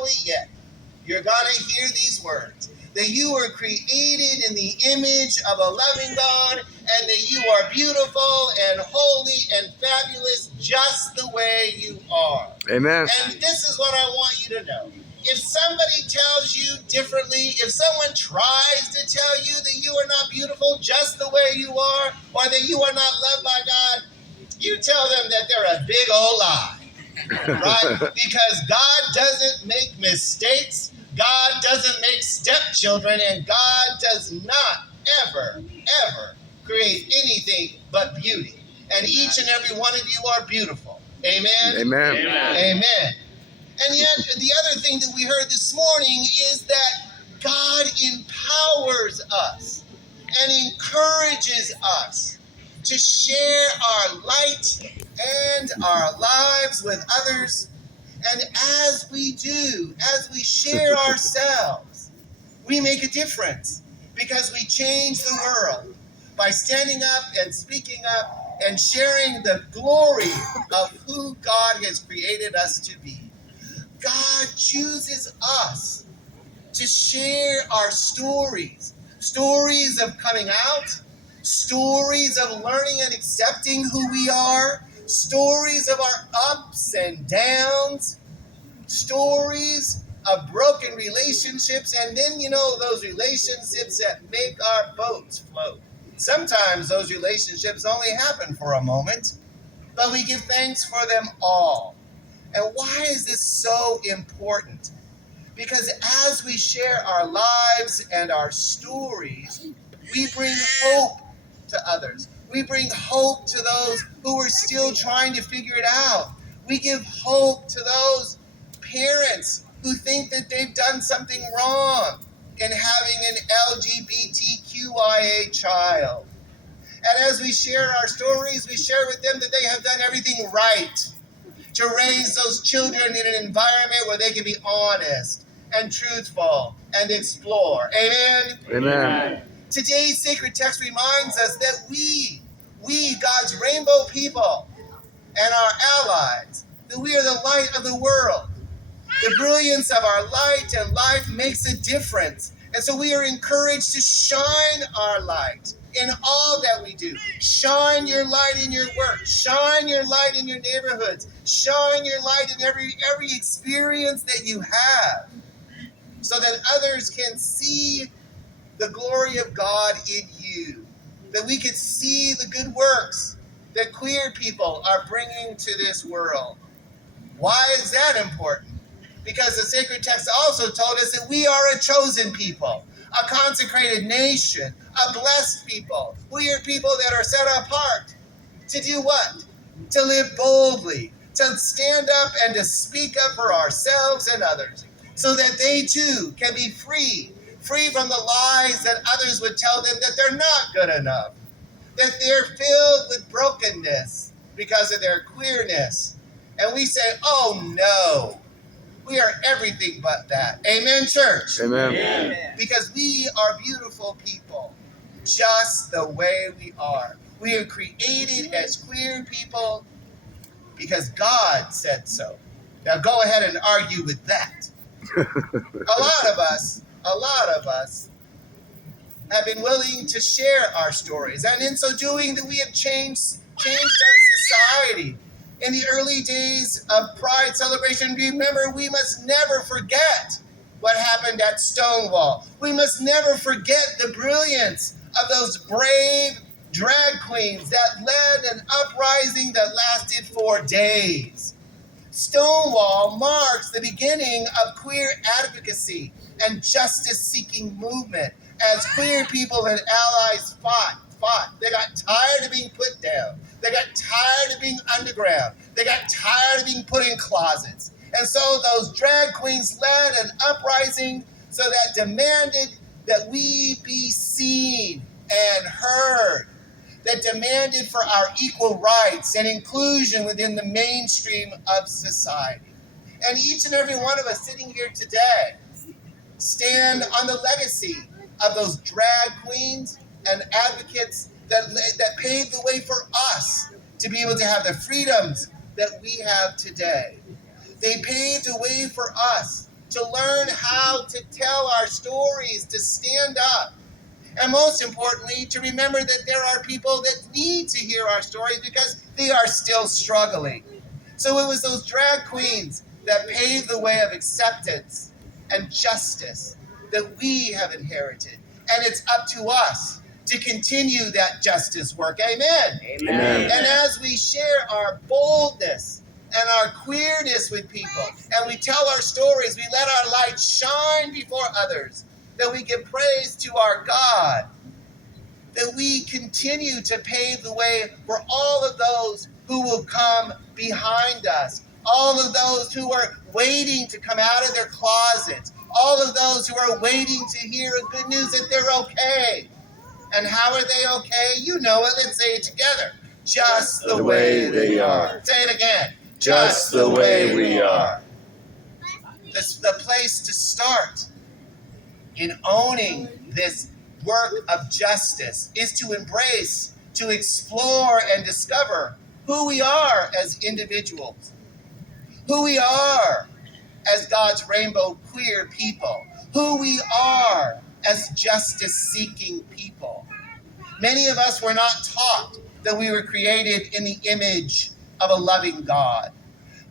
know it yet, you're going to hear these words. That you were created in the image of a loving God, and that you are beautiful and holy and fabulous just the way you are. Amen. And this is what I want you to know. If somebody tells you differently, if someone tries to tell you that you are not beautiful just the way you are, or that you are not loved by God, you tell them that they're a big old lie. Right? Because God doesn't make mistakes. God doesn't make stepchildren, and God does not ever create anything but beauty. And each and every one of you are beautiful. Amen? Amen. Amen. And yet, the other thing that we heard this morning is that God empowers us and encourages us to share our light and our lives with others. And as we do, as we share ourselves, we make a difference because we change the world by standing up and speaking up and sharing the glory of who God has created us to be. God chooses us to share our stories of coming out, stories of learning and accepting who we are, stories of our ups and downs, stories of broken relationships, and then, those relationships that make our boats float. Sometimes those relationships only happen for a moment, but we give thanks for them all. And why is this so important? Because as we share our lives and our stories, we bring hope to others. We bring hope to those who are still trying to figure it out. We give hope to those parents who think that they've done something wrong in having an LGBTQIA child. And as we share our stories, we share with them that they have done everything right to raise those children in an environment where they can be honest and truthful and explore. Amen? Amen. Today's sacred text reminds us that we, God's rainbow people and our allies, that we are the light of the world. The brilliance of our light and life makes a difference. And so we are encouraged to shine our light in all that we do. Shine your light in your work. Shine your light in your neighborhoods. Shine your light in every experience that you have, so that others can see the glory of God in you. That we can see the good works that queer people are bringing to this world. Why is that important? Because the sacred text also told us that we are a chosen people, a consecrated nation, a blessed people. We are people that are set apart to do what? To live boldly, to stand up and to speak up for ourselves and others, so that they too can be free from the lies that others would tell them that they're not good enough, that they're filled with brokenness because of their queerness. And we say, oh no, we are everything but that. Amen, church? Amen. Amen. Because we are beautiful people, just the way we are. We are created as queer people because God said so. Now go ahead and argue with that. A lot of us have been willing to share our stories, and in so doing, that we have changed our society. In the early days of Pride celebration, remember, we must never forget what happened at Stonewall. We must never forget the brilliance of those brave drag queens that led an uprising that lasted 4 days. Stonewall marks the beginning of queer advocacy and justice-seeking movement as queer people and allies fought. They got tired of being put down. They got tired of being underground. They got tired of being put in closets. And so those drag queens led an uprising so that demanded that we be seen and heard, that demanded for our equal rights and inclusion within the mainstream of society. And each and every one of us sitting here today stand on the legacy of those drag queens and advocates that paved the way for us to be able to have the freedoms that we have today. They paved the way for us to learn how to tell our stories, to stand up. And most importantly, to remember that there are people that need to hear our stories because they are still struggling. So it was those drag queens that paved the way of acceptance and justice that we have inherited. And it's up to us to continue that justice work. Amen. Amen. And as we share our boldness and our queerness with people, and we tell our stories, we let our light shine before others, that we give praise to our God, that we continue to pave the way for all of those who will come behind us, all of those who are waiting to come out of their closets, all of those who are waiting to hear a good news that they're okay. And how are they okay? You know it. Let's say it together. Just the way they are. Say it again. Just the way we are. The place to start in owning this work of justice is to embrace, to explore and discover who we are as individuals, who we are as God's rainbow queer people, who we are as justice-seeking people. Many of us were not taught that we were created in the image of a loving God.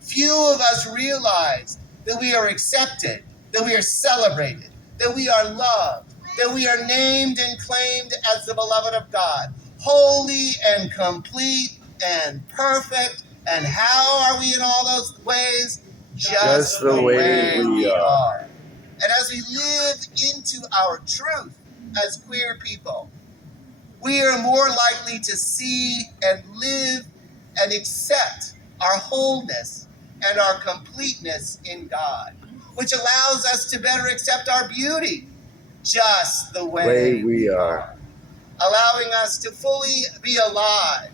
Few of us realize that we are accepted, that we are celebrated, that we are loved, that we are named and claimed as the beloved of God, holy and complete and perfect. And how are we in all those ways? Just the way we are. And as we live into our truth as queer people, we are more likely to see and live and accept our wholeness and our completeness in God, which allows us to better accept our beauty just the way we are, allowing us to fully be alive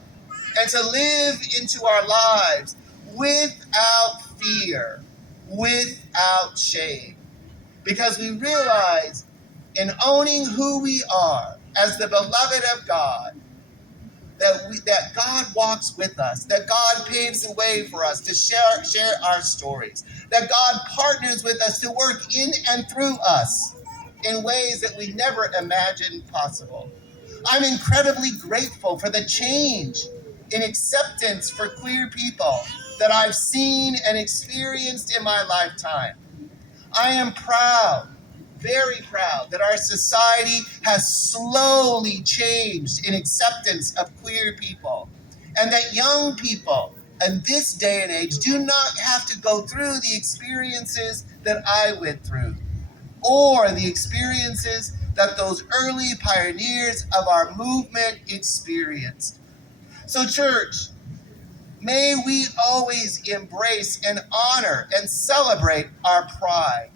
and to live into our lives without fear, without shame, because we realize in owning who we are as the beloved of God, that God walks with us, that God paves the way for us to share our stories, that God partners with us to work in and through us in ways that we never imagined possible. I'm incredibly grateful for the change in acceptance for queer people that I've seen and experienced in my lifetime. I am proud, very proud, that our society has slowly changed in acceptance of queer people, and that young people in this day and age do not have to go through the experiences that I went through, or the experiences that those early pioneers of our movement experienced. So, church, may we always embrace and honor and celebrate our pride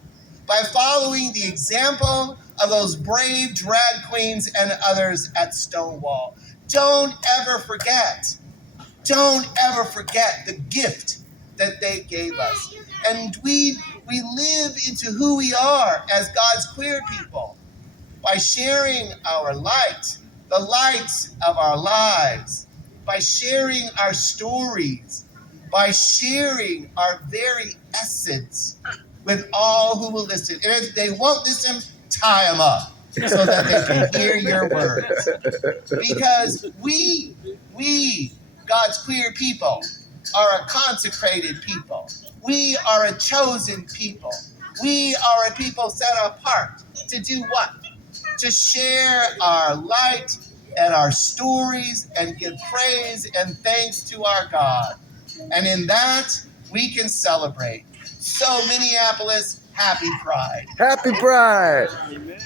by following the example of those brave drag queens and others at Stonewall. Don't ever forget the gift that they gave us. And we live into who we are as God's queer people by sharing our light, the light of our lives, by sharing our stories, by sharing our very essence with all who will listen. And if they won't listen, tie them up so that they can hear your words. Because we, God's queer people, are a consecrated people. We are a chosen people. We are a people set apart to do what? To share our light and our stories and give praise and thanks to our God. And in that, we can celebrate. So, Minneapolis, happy Pride. Happy Pride. Amen.